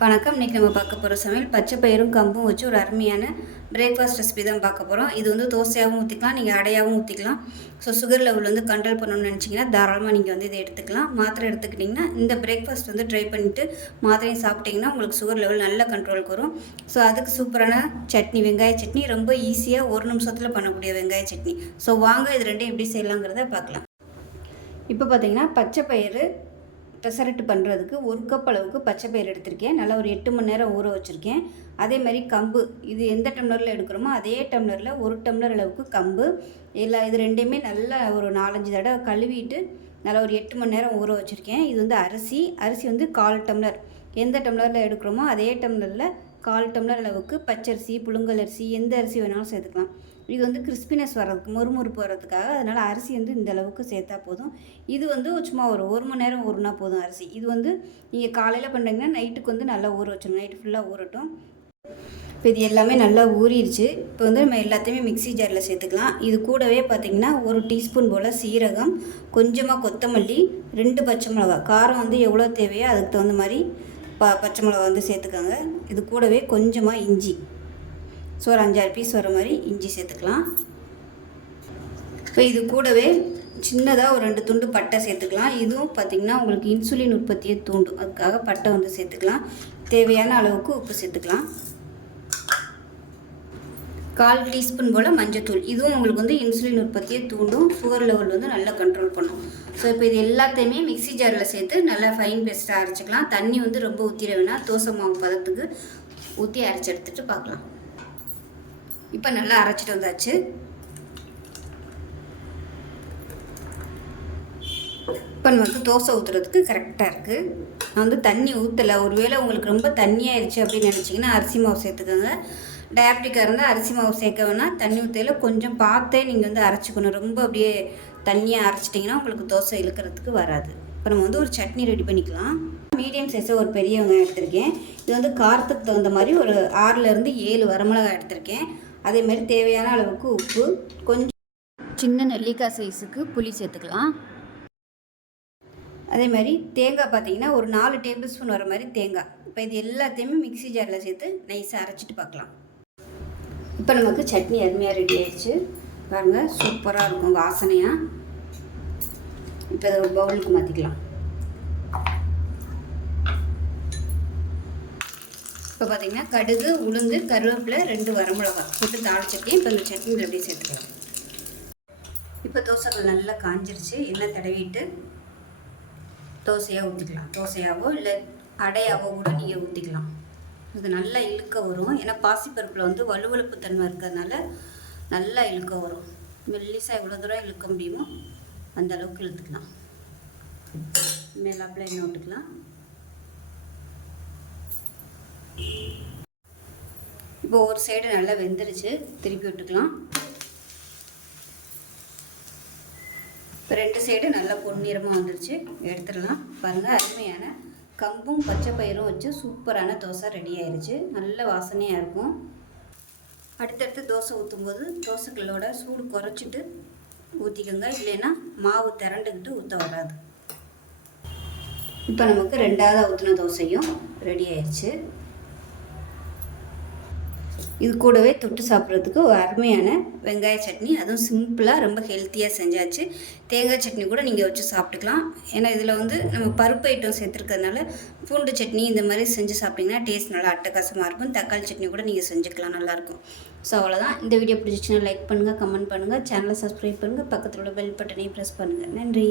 வணக்கம். இன்றைக்கி நம்ம பார்க்க போகிற சமையல் பச்சை பயிரும் கம்பும் வச்சு ஒரு அருமையான பிரேக்ஃபாஸ்ட் ரெசிபி தான் பார்க்க போகிறோம். இது வந்து தோசையாகவும் ஊற்றிக்கலாம், நீங்கள் அடையாகவும் ஊற்றிக்கலாம். ஸோ சுகர் லெவல் வந்து கண்ட்ரோல் பண்ணணும்னு நினச்சிங்கன்னா தாராளமாக நீங்கள் வந்து இதை எடுத்துக்கலாம். மாத்திரை எடுத்துக்கிட்டிங்கன்னா இந்த பிரேக்ஃபாஸ்ட் வந்து ட்ரை பண்ணிவிட்டு மாத்திரையும் சாப்பிட்டிங்கன்னா உங்களுக்கு சுகர் லெவல் நல்ல கண்ட்ரோலுக்கு வரும். ஸோ அதுக்கு சூப்பரான சட்னி, வெங்காய சட்னி, ரொம்ப ஈஸியாக ஒரு நிமிஷத்தில் பண்ணக்கூடிய வெங்காய சட்னி. ஸோ வாங்க இது ரெண்டையும் எப்படி செய்யலாங்கிறத பார்க்கலாம். இப்போ பார்த்திங்கன்னா பச்சை பயிறு பெசரட்டு பண்ணுறதுக்கு 1 கப் அளவுக்கு பச்சை பயிறு எடுத்திருக்கேன். நல்லா ஒரு 8 மணி நேரம் ஊற வச்சுருக்கேன். அதே மாதிரி கம்பு, இது எந்த டம்ளரில் எடுக்கிறோமோ அதே டம்ளரில் 1 டம்ளர் அளவுக்கு கம்பு. இது ரெண்டையுமே நல்லா ஒரு 4-5 தடவை கழுவிட்டு நல்லா ஒரு 8 மணி நேரம் ஊற வச்சுருக்கேன். இது வந்து அரிசி வந்து 1/4 டம்ளர். எந்த டம்ளரில் எடுக்கிறோமோ அதே டம்ளரில் 1/4 டம்ளர் அளவுக்கு பச்சரிசி, புழுங்கல் அரிசி, எந்த அரிசி வேணாலும் சேர்த்துக்கலாம். இது வந்து கிறிஸ்பினஸ் வர்றதுக்கு, மொறுமொறுப்பு வர்றதுக்காக. அதனால் அரிசி வந்து இந்த அளவுக்கு சேர்த்தா போதும். இது வந்து சும்மா ஒரு 1 மணி நேரம் ஊறினா போதும் அரிசி. இது வந்து நீங்கள் காலையில் பண்ணுறீங்கன்னா நைட்டுக்கு வந்து நல்லா ஊற வச்சிடணும். நைட்டு ஃபுல்லாக ஊறட்டும். இப்போ இது எல்லாமே நல்லா ஊறிடுச்சு. இப்போ வந்து நம்ம எல்லாத்தையுமே மிக்ஸி ஜாரில் சேர்த்துக்கலாம். இது கூடவே பார்த்திங்கன்னா 1 டீஸ்பூன் போல் சீரகம், கொஞ்சமாக கொத்தமல்லி, 2 பச்சை மிளகா. காரம் வந்து எவ்வளோ தேவையோ அதுக்கு தகுந்த மாதிரி பச்சை மிளகா வந்து சேர்த்துக்கோங்க. இது கூடவே கொஞ்சமாக இஞ்சி, ஸோ ஒரு 5-6 பீஸ் வர மாதிரி இஞ்சி சேர்த்துக்கலாம். இப்போ இது கூடவே சின்னதாக ஒரு 2 துண்டு பட்டை சேர்த்துக்கலாம். இதுவும் பார்த்திங்கன்னா உங்களுக்கு இன்சுலின் உற்பத்தியை தூண்டும், அதுக்காக பட்டை வந்து சேர்த்துக்கலாம். தேவையான அளவுக்கு உப்பு சேர்த்துக்கலாம். 1/4 டீஸ்பூன் போல் மஞ்சத்தூள். இதுவும் உங்களுக்கு வந்து இன்சுலின் உற்பத்தியை தூண்டும், சுகர் லெவல் வந்து நல்லா கண்ட்ரோல் பண்ணும். ஸோ இப்போ இது எல்லாத்தையுமே மிக்ஸி ஜாரில் சேர்த்து நல்லா ஃபைன் பேஸ்ட்டாக அரைச்சிக்கலாம். தண்ணி வந்து ரொம்ப ஊற்றிட வேணாம், தோசை மாவு பதத்துக்கு ஊற்றி அரைச்சி எடுத்துகிட்டு பார்க்கலாம். இப்போ நல்லா அரைச்சிட்டு வந்தாச்சு. இப்போ நமக்கு தோசை ஊற்றுறதுக்கு கரெக்டாக இருக்குது. நான் வந்து தண்ணி ஊற்றலை. ஒருவேளை உங்களுக்கு ரொம்ப தண்ணியாகிடுச்சு அப்படின்னு நினச்சிங்கன்னா அரிசி மாவு சேர்த்துக்கோங்க. டயபெட்டிக்காக இருந்தால் அரிசி மாவு சேர்க்க வேணால், தண்ணி ஊற்றையில் கொஞ்சம் பார்த்தே நீங்கள் வந்து அரைச்சிக்கணும். ரொம்ப அப்படியே தண்ணியாக அரைச்சிட்டிங்கன்னா உங்களுக்கு தோசை இழுக்கிறதுக்கு வராது. இப்போ நம்ம வந்து ஒரு சட்னி ரெடி பண்ணிக்கலாம். மீடியம் சைஸாக ஒரு பெரிய வெங்காயம் எடுத்திருக்கேன். இது வந்து காரத்துக்கு தகுந்த மாதிரி ஒரு 6லேருந்து 7 வரமிளகாய் எடுத்திருக்கேன். அதேமாதிரி தேவையான அளவுக்கு உப்பு, கொஞ்சம் சின்ன நெல்லிக்காய் சைஸுக்கு புளி சேர்த்துக்கலாம். அதே மாதிரி தேங்காய் பார்த்திங்கன்னா ஒரு 4 டேபிள் ஸ்பூன் வர மாதிரி தேங்காய். இப்போ இது எல்லாத்தையுமே மிக்ஸி ஜாரில் சேர்த்து நைஸாக அரைச்சிட்டு பார்க்கலாம். இப்போ நமக்கு சட்னி அருமையாக ரெடி ஆகிடுச்சு. பாருங்கள், சூப்பராக இருக்கும் வாசனையாக. இப்போ இதை ஒரு பவுலுக்கு மாற்றிக்கலாம். இப்போ பார்த்திங்கன்னா கடுகு, உளுந்து, கருவேப்பிலை, 2 வரமிளகாய் போட்டு தாளிச்சிருக்கேன். இப்போ இந்த சட்னியில் அப்படியே சேர்த்துக்கலாம். இப்போ தோசைகள் நல்லா காஞ்சிருச்சு. எண்ணெய் தடவிட்டு தோசையாக ஊற்றிக்கலாம். தோசையாவோ இல்லை அடையாவோ கூட நீங்கள் ஊற்றிக்கலாம். இது நல்லா இழுக்க வரும். ஏன்னா பாசிப்பருப்பில் வந்து வலுவழுப்பு தன்மை இருக்கிறதுனால நல்லா இழுக்க வரும். மெல்லிசாக எவ்வளோ தூரம் இழுக்க முடியுமோ அந்த அளவுக்கு இழுத்துக்கலாம். மேலாப்பில் எண்ணெய் விட்டுக்கலாம். இப்போ ஒரு சைடு நல்லா வெந்துருச்சு, திருப்பி விட்டுக்கலாம். இப்போ 2 சைடு நல்லா பொன்னிறமாக வந்துருச்சு, எடுத்துடலாம். பாருங்கள், அருமையான கம்பும் பச்சை பயிரும் வச்சு சூப்பரான தோசை ரெடி ஆயிடுச்சு. நல்ல வாசனையாக இருக்கும். அடுத்தடுத்து தோசை ஊற்றும்போது தோசைகளோட சூடு குறைச்சிட்டு ஊற்றிக்கோங்க, இல்லைன்னா மாவு திரண்டுக்கிட்டு ஊற்ற வராது. இப்போ நமக்கு 2வது ஊற்றின தோசையும் ரெடி ஆயிடுச்சு. இது கூடவே தொட்டு சாப்பிட்றதுக்கு ஒரு அருமையான வெங்காய சட்னி, அதுவும் சிம்பிளாக ரொம்ப ஹெல்த்தியாக செஞ்சாச்சு. தேங்காய் சட்னி கூட நீங்கள் வச்சு சாப்பிட்டுக்கலாம். ஏன்னா இதில் வந்து நம்ம பருப்பு ஐட்டம் சேர்த்துருக்கிறதுனால பூண்டு சட்னி இந்த மாதிரி செஞ்சு சாப்பிட்டிங்கன்னா டேஸ்ட் நல்லா அட்டகாசமாக இருக்கும். தக்காளி சட்னி கூட நீங்கள் செஞ்சுக்கலாம், நல்லாயிருக்கும். ஸோ அவ்வளோதான். இந்த வீடியோ பிடிச்சிச்சுன்னா லைக் பண்ணுங்கள், கமெண்ட் பண்ணுங்கள், சேனலை சப்ஸ்கிரைப் பண்ணுங்கள், பக்கத்தில் உள்ள பெல் பட்டனையும் ப்ரெஸ் பண்ணுங்கள். நன்றி.